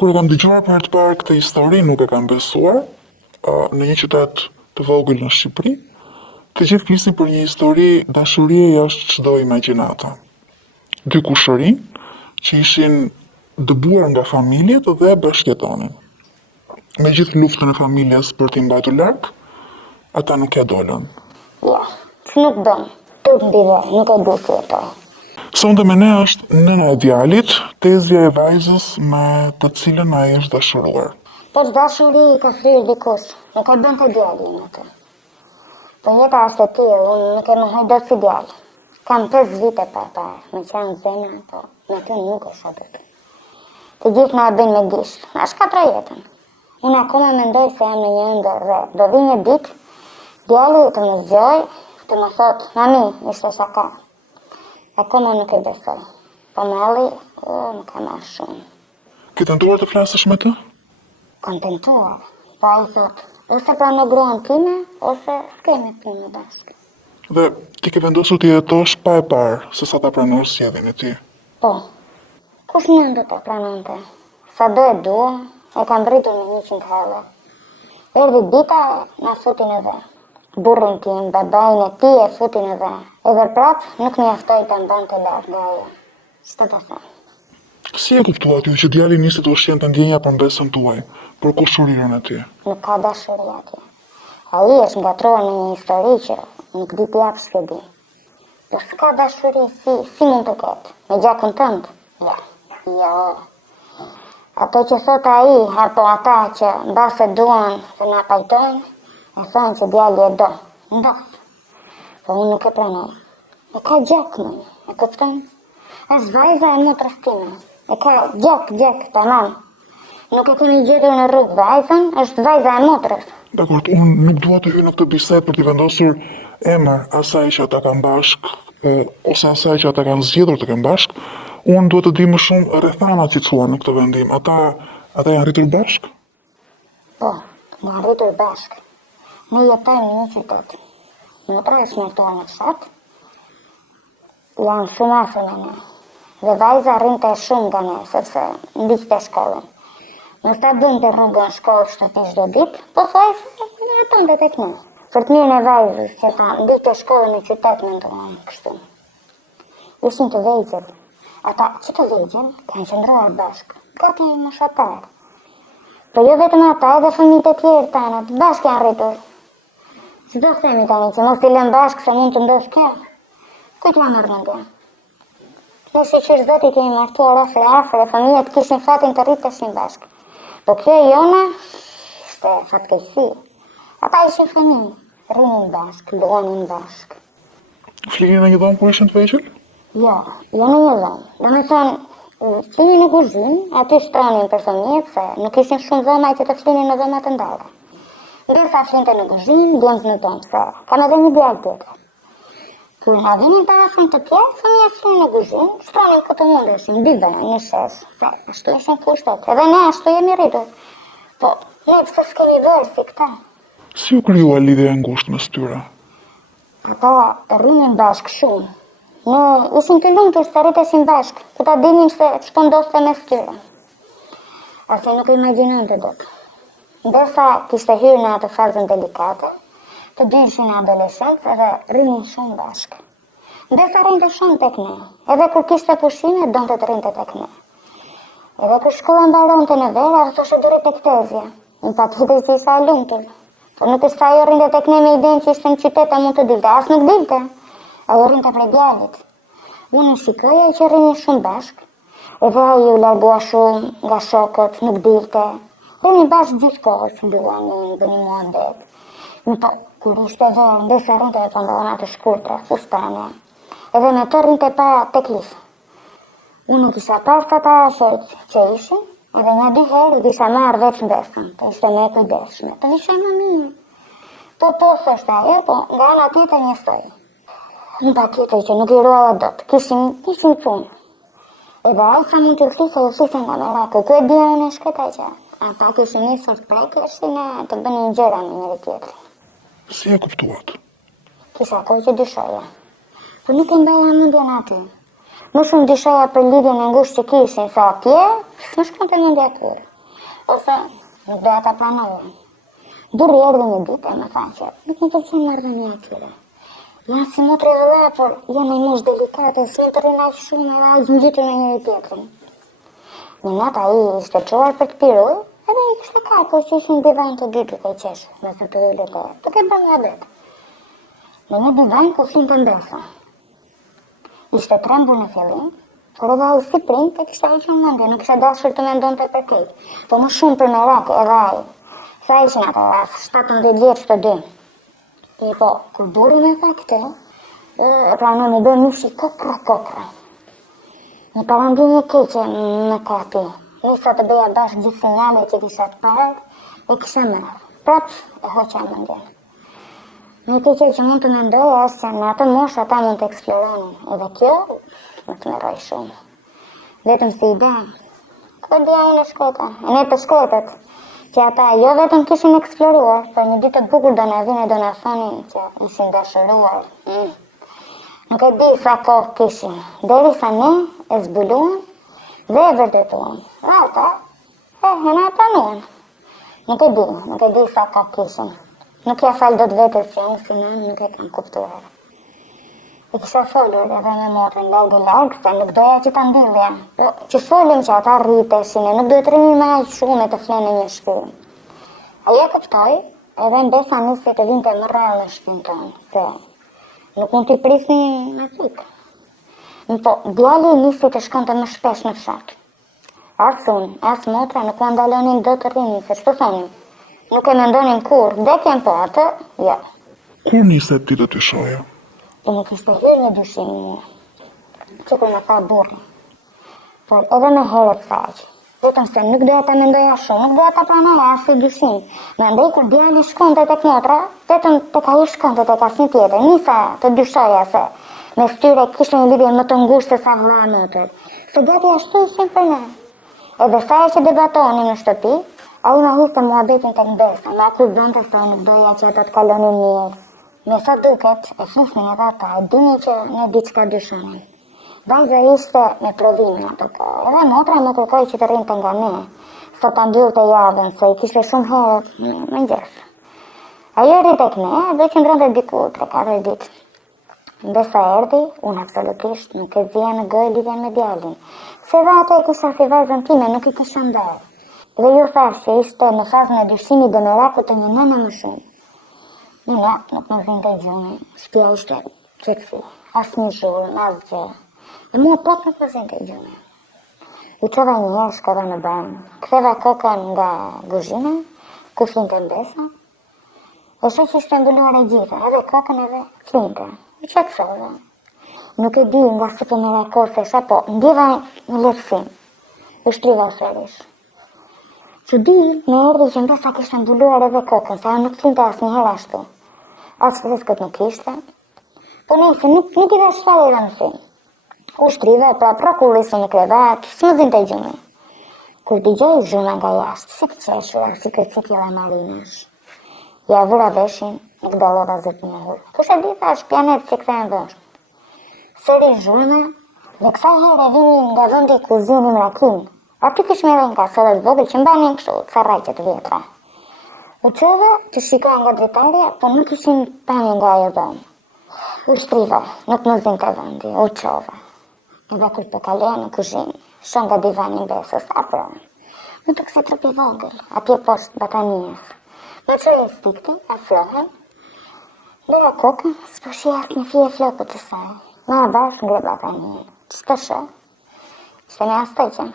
Kur e kam dëgjuar për të parë këtë histori, nuk e kam besuar, në një qytet të vogël në Shqipëri, të gjithë flisin për një histori dashurie jashtë çdo imagjinata. Dy kushërinj që ishin dëbuar nga familjet dhe bashkëjetonin. Me gjithë luftën e familjes për t'i mbajtur larg, ata nuk ja dolën. Ja, që nuk dëm, të mbive, nuk e du si e to. Sonte me ne është nëna e djalit, tezja e vajzës me të cilën ai është dashuruar. Po që dashuri i ka fryrë dikush, nuk e bën të djalin atë. Po jeta është e tillë, unë nuk e mohoj dot si djalë. Kam 5 vite pa, me qenë zena, po me të nuk është atë. Të gjithë na e bëjnë me gisht, na shkatra jetën. Unë akoma mendoj se jam në një ëndër dhe do vi një ditë, djali të më zgjoj, të më thotë, mami, ishte shaka. Akoma nuk e besoj. Po melli, më ka marrë shumë. Ke tentuar të flasësh me të? Kam tentuar, po ai thotë, ose prano gruan time, ose s'kemi punë bashkë. Dhe ti ke vendosur të jetosh pa e parë se sa ta pranosh sjelljen e tij. Po, kush më do ta pranonte? Sa do e dua, e kam rritur në 100 herë. Erdhi dita, na futi në dhe. Burrin tim, babain e tij e futi në dhe. Edhe prap nuk mjaftoi ta mbante larg nga ajo. Ç'të ta them? Si e kuptua ty që djali nisi të ushqente ndjenja për mbesën tuaj, për kushurirën e tij? Nuk ka dashuri atje. Ai është ngatruar në një histori që nuk di të jap shkedi. Po s'ka dashuri si mund të ketë? Me gjakun tënd? Ja. Jo. Ato që thot ai, apo ata që mbase duan të na pajtojnë, e thonë që djali e do. Ndodh. Po unë nuk e pranoj. E ka gjak më, e kupton? Është vajza e motrës time. E ka gjak, tamam. Nuk e kemi gjetur në rrugë vajzën, është vajza e motrës. Dakor, unë nuk dua të hyj në këtë bisedë për të vendosur emër asaj që ata kanë bashk, ose asaj që ata kanë zgjedhur të kenë bashk. Unë duhet të di më shumë rrethanat që thuan në këtë vendim. Ata janë rritur bashk? Po, janë rritur bashk. Ne jetojmë në një qytet. Motra është martuar në fshat. Janë shumë afër me ne. Dhe vajza rrinte shumë nga ne, sepse ndiqte shkollën. Mos ta bënte rrugën shkollë shtëpi çdo ditë, po thuaj se jetonte tek ne. Për të mirën e vajzës që ta ndiqte shkollën në qytet mendoam kështu. Ishin të vegjël. Ata që të vegjël kanë qëndruar bashkë, gati moshatar. Po jo vetëm ata, edhe fëmijët e tjerë tanët, bashkë janë rritur. Çdo themi tani që mos t'i lëm bashkë se mund të ndodhë kjo. Kujt ma mërë mendja? Ne shoqërisë zoti kemi martuar afër, fëmijët kishin fatin të rriteshin bashkë. Po kjo e jona ishte fatkeqësi. Ata ishin fëmijë, rrinin bashkë, luanin bashkë. Flinin në një dhomë kur ishin të vegjël? Jo në një dhomë. Domethënë, flinin në kuzhinë, aty shtronin për fëmijët se nuk ishin shumë dhoma që të flinin në dhoma të ndara. Ndërsa flinte në kuzhinë, djemtë në tomë, se kam edhe një djalë tjetër. Kur na vinin të afën të tjerë, fëmijët flinin në kuzhinë, shtronin këtë mundeshin, bibe, në shesh, se ashtu ishin kushtet, edhe ne ashtu jemi rritur. Po, ne pse s'kemi bërë si këta? Si u krijua lidhja e ngushtë mes tyre? Ata rrinin bashkë shumë. Ne ishim të lumtur se rriteshin bashkë, ku ta dinim se ç'po ndodhte mes tyre. Ase nuk imagjinonte dot. Ndërsa kishte hyrë në atë fazën delikate, të dy ishin adoleshentë edhe rrinin shumë bashkë. Ndërsa rrinte shumë tek ne, edhe kur kishte pushime, donte të rrinte tek ne. Edhe kur shkolla mbaronte në verë, ajo thoshte deri tek tezja. Unë patjetër që isha e lumtur. Po nuk është ajo rrinte tek ne me idenë që ishte në qytet e mund të dilte, as nuk dilte. Ajo rrinte prej djalit. Unë shikoja që rrinin shumë bashkë, edhe ai u largua shumë nga shokët, nuk dilte. Rrinin bashkë gjithë kohës, luanin, bënin muhabet. Po, kur ishte verë, ndërsa rrinte e pantallona të shkurtra, fustane. Edhe me të rrinte pa tek lif. Unë nuk isha parë sa ta shojtë që ishin, edhe një 2 herë i kisha marrë veç mbesën, të ishte me e kujdeshme, të vishe më mirë. Po, thoshte ajo, po nga ana tjetër njësoj. Në patjetër që nuk i rualla dot, kishin punë. Edhe ai sa mund të flisë, u flisën nga merakë, kjo e dhja unë e shketa që ata kishin nisur të prekeshin e të bënin gjëra në njëri tjetër. Si e kuptuat? Kisha kohë që dyshoja. Po nuk e mbaja mendjen aty. Më shumë dyshoja për lidhjen e ngushtë që kishin, sa atje, nuk shkonte mendja kur. ose nuk doja ta pranoja. Burri erdhi një ditë e më tha që nuk më pëlqen marrëdhënia atyre. Janë si motre vëlla, por janë një mosh delikate, si të rrinë aq shumë edhe aq ngjitur me njëri tjetrin. Një natë ai ishte çuar për të pirë ujë, edhe i kishte kajtur që ishin divan të dy duke qesh, me sa të lëkore. Të ke bërë adet. Në një divan ku flinte mbesa. Ishte trembur në fillim, por edhe ai si prind e kishte hequr mendje, nuk kishte dashur të mendonte për këtë. Po më shumë për merak edhe ai. Sa ishin ato rreth 17 vjeç të dy. E po, kur burri me tha këtë, pranon i bërë nushi kokra. Një parandim një keqe në kapi. Nisa të beja bashkë gjithë sinjale që kisha të parë, e kisha mërë. Prap e hoqa mendjen. Një keqe që mund të mendoj është se në atë moshë ata mund të eksploronin. Edhe kjo, më të meroj shumë. Vetëm si ide, këtë dhja i në shkota, e ne të shkotët, që ata jo vetëm kishin eksploruar, për një ditë të bukur do na vinë e do na thonin që ishin dashuruar. Nuk e di sa kohë kishin, derisa ne e zbuluan dhe e vërtetuan. Dhe ata e na pranuan. Nuk e di sa kohë kishin. Nuk ja fal dot vetes që unë si nën nuk e kam kuptuar. E kisha folur edhe me motrin larg se nuk doja që ta ndillja. Po që folim që ata rriteshin e nuk duhet rrimi me aq shumë të flenë në një shtëpi. Ajo kuptoi, edhe mbesa nisi të vinte më rrallë në shtëpinë tonë, se nuk mund t'i prisni me frikë. Po, djali nisi të shkonte më shpesh në fshat. As unë, as motra nuk u ndalonin dot të rrinin, se ç'po thonim. Nuk e mendonin kur, dekjen po atë, jo. Kur niste ti të shoja? Po nuk ishte hyrë një dyshim mua, që kur më tha burri. Por edhe me herët thaq, vetëm se nuk doja ta mendoja shumë, nuk doja ta pranoja as si dyshim. Mendoj kur djali shkonte tek motra, vetëm tek ai shkonte tek asnjë tjetër. Nisa të dyshoja se mes tyre kishte një lidhje më të ngushtë se sa vëlla e motër. Se gati ashtu ishin për ne. Edhe sa që debatonin në shtëpi, ai na histe muhabetin tek mbesa, ma akuzonte se unë nuk doja që ata të kalonin mirë. Me sa duket, e flisnin edhe ata, e dini që ne diçka dyshonin. Vajza ishte me prodhimin ato kohë, edhe motra më kërkoi që të rrinte nga ne, sa ta mbyllte javën, se i kishte shumë herët në mëngjes. Ajo rri tek ne dhe qëndronte diku 3-4 ditë. Mbesa erdhi, unë absolutisht nuk e zija në gojë lidhjen me djalin, se dhe ato e kisha si vajzën time, nuk i kisha ndarë. Dhe ju thash që ishte në fazën e dyshimit dhe merakut të një nëne më shumë. Një natë nuk më zinte gjumi, shtëpia ishte qetësi, asnjë zhurmë, asgjë. E mua pak nuk më zinte gjumi. U çova një herë shkova në banë, ktheva kokën nga kuzhina, ku flinte mbesa. E shoh që ishte mbuluar e gjitha, edhe kokën edhe flinte. U qetësova. Nuk e di nga si po më rakortesha, po ndjeva një lehtësim. U shtriva sërish. Çudi, më erdhi që mbesa kishte mbuluar edhe kokën, sa nuk flinte asnjëherë ashtu. As freskët nuk ishte. Po nëse nuk i dhe shfali rëndësi. U shtrive, pra kullisë në krevat, s'më zinte gjumi. Kur dëgjoj zhurma nga jashtë, si të qeshura, si kërcitjela marinash. Ja vura veshin, nuk dallova zëtë njohur. Kush e di thash, pjanet që kthehen vosh. Sëri zhurma, dhe kësaj herë vinin nga vendi kuzini mrakin. Aty kishme edhe një kasollet vogël që mbanin kështu, ca rraqe të vjetra. U qova të shikoja nga dritarja, po nuk ishin pamje nga ajo dhomë. U shtriva, nuk më zinte vendi, u qova. Edhe kur të kaloja në kuzhinë, shoh nga divani mbesës, apo më të këse trupi vogël, atje poshtë batanijes. Më qoj e stikti, afrohem, bëra kokën, s'po shi asnjë fije flokut të saj. Ma bash ngre batanijen, që të shoh? Ishte me asteqen.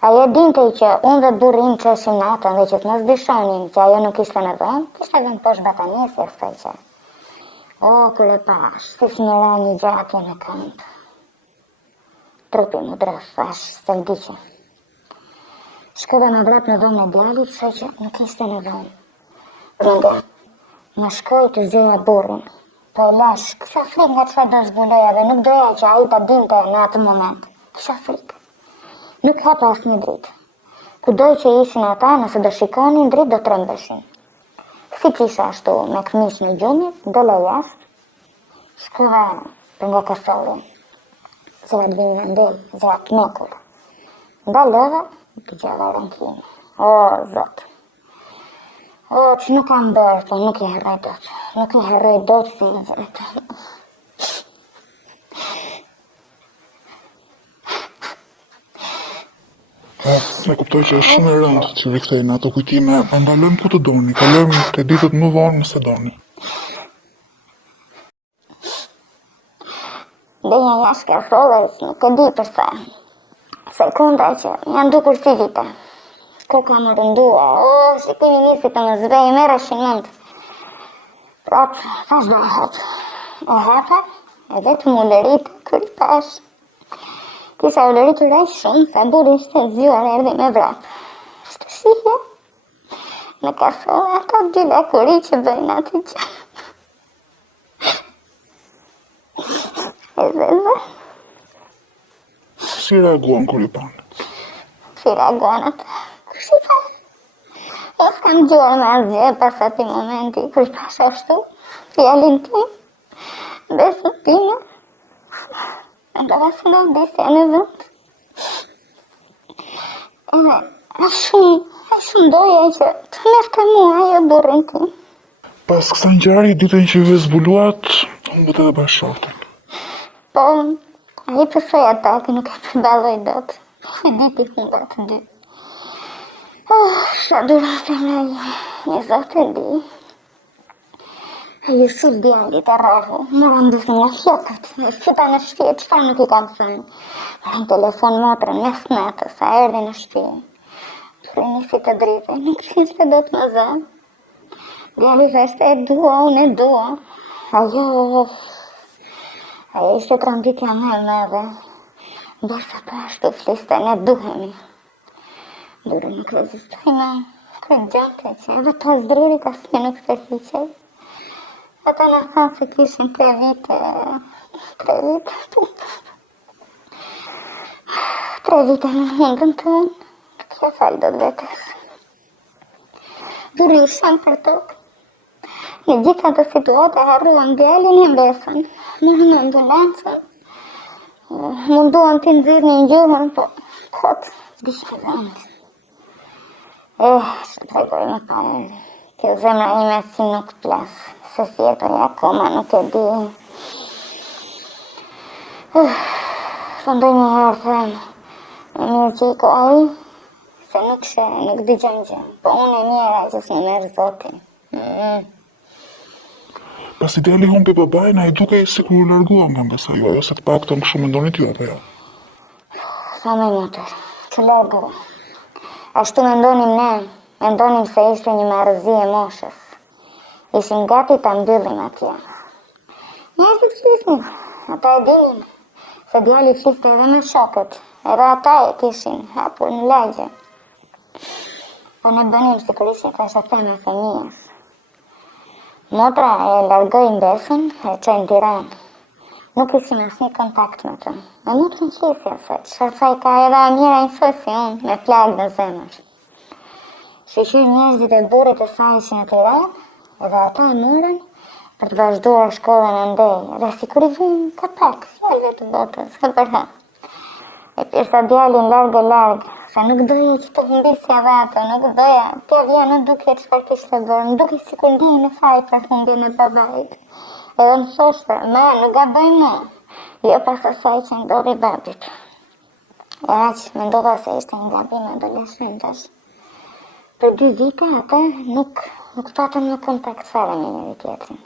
Ajo dinte që unë dhe burrin qeshim natën dhe që të mos dyshonin që ajo nuk ishte në dhomë, kishte vend poshtë batanijes e steqe. O, kur e pash, si s'më ra një gjatje në këmbë. Trupi më drejt, thash, se vdiqe. Shkova më vrap në dhomë e djalit, se që nuk ishte në dhomë. Rënga, më shkoj të zjeja burrin. Po e lash, kisha frik nga çfarë do zbuloja dhe nuk doja që ai ta dinte në atë moment. Kisha frik. Nuk hapa asnjë dritë. Kudoj që ishin ata, nëse do shikonin dritë, do trembeshin. Si që isha ashtu, me këmish në gjumit, dola jashtë, shkova për nga kasolli, cilat vinë në ndel, zrat mekur. Ndalova, të gjava rënkinë. O, Zot. O, që nuk kam bërë, po nuk i harroj dot. Nuk i harroj dot si i vetë. E kuptoj që është shumë e rëndë që rikthejnë ato kujtime, e ndalojmë ku të doni, kalojmë te ditët më vonë nëse doni. Denja jashtë kasolës, nuk e di përse. Sekunda që janë dukur si vite. Koka më rëndua, shikimi nisi të më zbej, me rëshin mund. Prapë, thash do e hapë. E hapë, edhe të mu lërit, kërë pash. Kisha u lërit të rejsh shumë, sa buri ishte zjuar erdi me vrapë. Shtë shihje, në kasolë ato dy lakuri që bëjnë ati që. E zezë. Si reaguan kur i panë? Si reaguan atë? Kush i pa? E s'kam gjuar me asgjë pas ati momenti, kur i pash ashtu, fjallin tim, besën time, ndova se do vdesja në vend. Edhe, a shumë doja që të merte mua ajo burrin tim. Pas kësaj ngjarje, ditën që ju zbuluat, humbët edhe bashkëshortin. Po, ai pësoj ataki nuk e përballoj dot. E diti humba të dy. Sa durate me një zot e di. Ai sul djali të rrahu, më rëndësën nga flokët, e sita në shtëpi, qëta nuk i kam thënë. Në telefon motrën, me smetës, sa erdi në shtëpi. Kërë nisi të drite, nuk qështë do të më zë. Djali veshte e dua, unë e dua. Ajo ishte trambitja me e medhe. Bërsa po ashtu fliste, ne duhemi. Dure nuk rezistoj me kërë gjante që edhe po zdriri ka s'me nuk të hiqej. Ata në thanë se kishin 3 vite. 3 vite në mundën të unë. Kjo falë do të vetës. Durishem për tokë. Në gjitha të situata harruan djalin e mbesën. Në ambulancën. Munduan të nxirë një gjuhën, po kotë, s'dishtë vëndë. Që të regoj me parë. Kjo zemra ime si nuk plasë. Se si jetoj akoma nuk e di. Të ndoj një herë them, e mirë që i kohë, se nuk dëgjën gjë, po unë e mjera që s'më merë zotin. Pas i djali humbi babajnë, ai dukej sikur u largua nga mbesa juaj, ose të paktën kështu mendonit ju apo jo? Sa me motër, të largua. Ashtu mendonim ne, mendonim se ishte një marrëzi e moshës. Ishin gati ta mbyllim atje. Njerëzit flisnin, ata e dinin, se djali fliste edhe me shokët, edhe ata e kishin hapur në lagje. Po ne bënim si kur ishin kashatema fëmijës. Motra e largoi mbesën, e qoj në Tiranë. Nuk ishim asnjë kontakt me të. Me motrën flisja se çfarë thaj ka edhe Amira njësoj si unë, me plagë në zemër. Shqyr njerëzit e burrit e saj ishin në Tiranë, edhe ata morën për të vazhduar shkollën e ndej, dhe si kur i vim ka pak, fjallëve të botës, ka përha. E pirsa djalin largë, se nuk doja që të humbisja dhe ato, nuk doja, tja vja në duke çfarë kishte bërë, në duke si kur ndihë në faj për humbjen e babait. Edhe më thoshte, ma, nuk gaboj më, jo pas asaj që ndodhi babit. E aq, me ndodha se ishte një gabim e adolescentës. Për 2 vite ata nuk patën në kontakt fare me njëri tjetrin.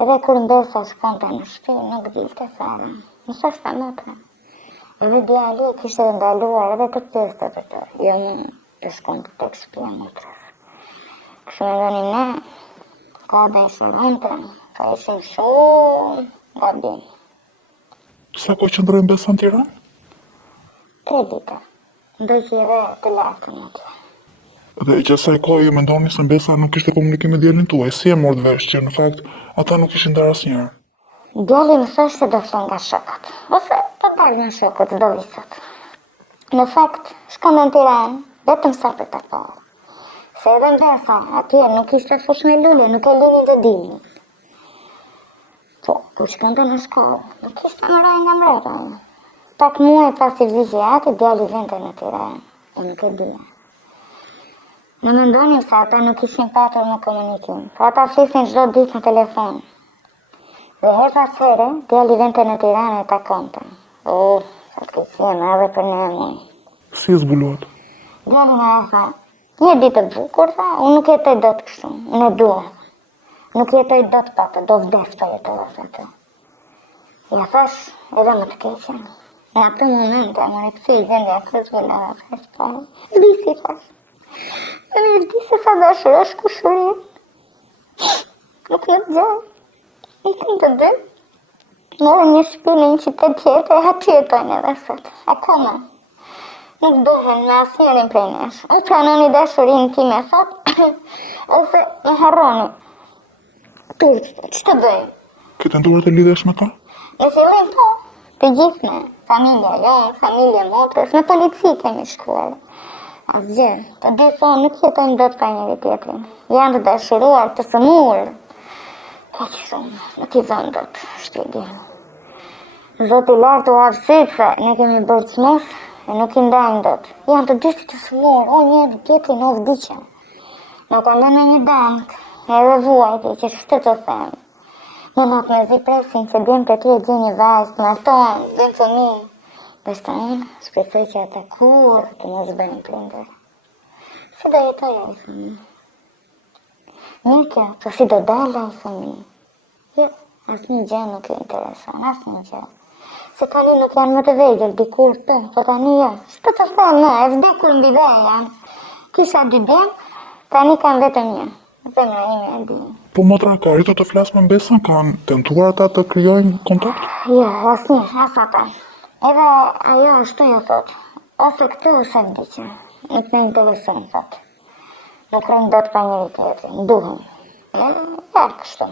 Edhe kur mbesa shkonte në shtëpi, nuk dilte fare. Më thoshte motra. Edhe djali kishte ndaluar edhe të pyeste për të, jo më të shkonte tek shtëpia motrës. Kështu mendonim ne, ka dhe ishëronte, ka ishim shumë gabim. Sa kohë qëndroi mbesa në Tiranë? 3 vite. Ndoj që i re të lartën atje. Dhe që asaj kohë ju mendoni se mbesa nuk kishte komunikim me djalin tuaj, si e mordë vesh që në fakt ata nuk ishin ndarë asnjëherë? Djali më thoshte se do fton nga shokët, ose të dalë nga shokët, do visat. Në fakt, shkon në Tiranë, vetëm sa për të parë. Se edhe mbesa, atje nuk ishte fush me lule, nuk e linin të dilnin. Po, kur shkonte në shkollë, nuk ishte më raj nga mrera. Pak muaj pas i vigjati, djali vente në Tiranë, e nuk e dija. Në mendonin se ata nuk ishin patur në komunikim, se ata flisin çdo ditë në telefon. Dhe her pas here, djali vente në Tiranë e takonte. Sa të kësien edhe për ne muj. Si e zbuluat? Djali me e tha, një ditë e bukur, tha, unë nuk jetoj dot kështu, unë e dua. Nuk jetoj dot pa të, do vdes për jetoj atë. Ja thash, edhe më të keqen. Në atë moment e më ripsi i gjendja se zbulava, thash, po, di si thash. E në di se sa dashur është kushurin. Nuk në të gjaj. I kënë të dy. Morë një shpi në një qytet tjetër e hati jetojnë edhe sot. Akoma. Nuk dohen me asnjërin prej nesh. Unë pranoni dashurin time sot, ose më harroni. Turq, që të bëjmë? Ke tentuar të lidhesh me ta? Në fillim po, të gjithme, familja jonë, familje motrës, në polici kemi shkuar. Asgjë, të dy thonë nuk jetojnë dot pa njëri tjetrin. Janë të dashuruar, të sëmurë. Po që shumë, nuk i zonë dot, shpjegim. Zoti lartë u arsyt se ne kemi bërë çmos e nuk i ndajnë dot. Janë të dy si të sëmurë, o njëri tjetrin o vdiqen. Në kanë lënë në një bank, edhe vuajti që shtë të them. Në natë me zi presin që djemë të tje gjë një vajzë, të martohen, djemë fëmijë. Besta unë, shpresoj që ata kur të mos bëjnë prindër. Si do jetoj e fëmijë? Mirë kjo, po si do dalë e fëmijë? Jo, asnjë gjë nuk i intereson, asnjë gjë. Se tani nuk janë më të vegjël, dikur të, po tani jo. Shtë të them, no, e vdekur mbi vej janë. Kisha dy bjem, tani kanë vetëm një. Zemra ime e di. Po motra ka arritur të flasë me Besën, kanë tentuar ata të krijojnë kontakt? Jo, asnjë, as ata. Edhe ajo ashtu ju thot, ose këtë ose vdiqen. Nuk me intereson, thot. Nuk rënë dot pa njëri tjetrin, duhem. Ja, kështu.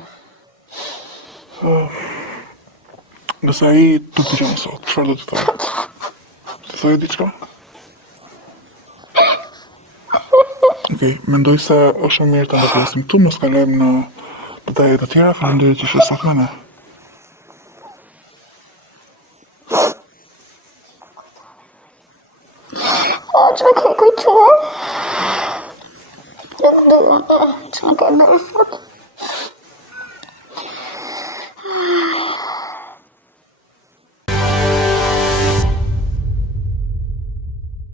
Nëse ai të dëgjon sot, çfarë do të thotë? Të thojë diçka? Okej, mendoj se është më mirë të ndërpresim këtu, mos kalojmë në detaje të tjera, faleminderit që ishe sot me ne. O, që më ke kujtuar? Nuk duhem, që më ke bërë sot?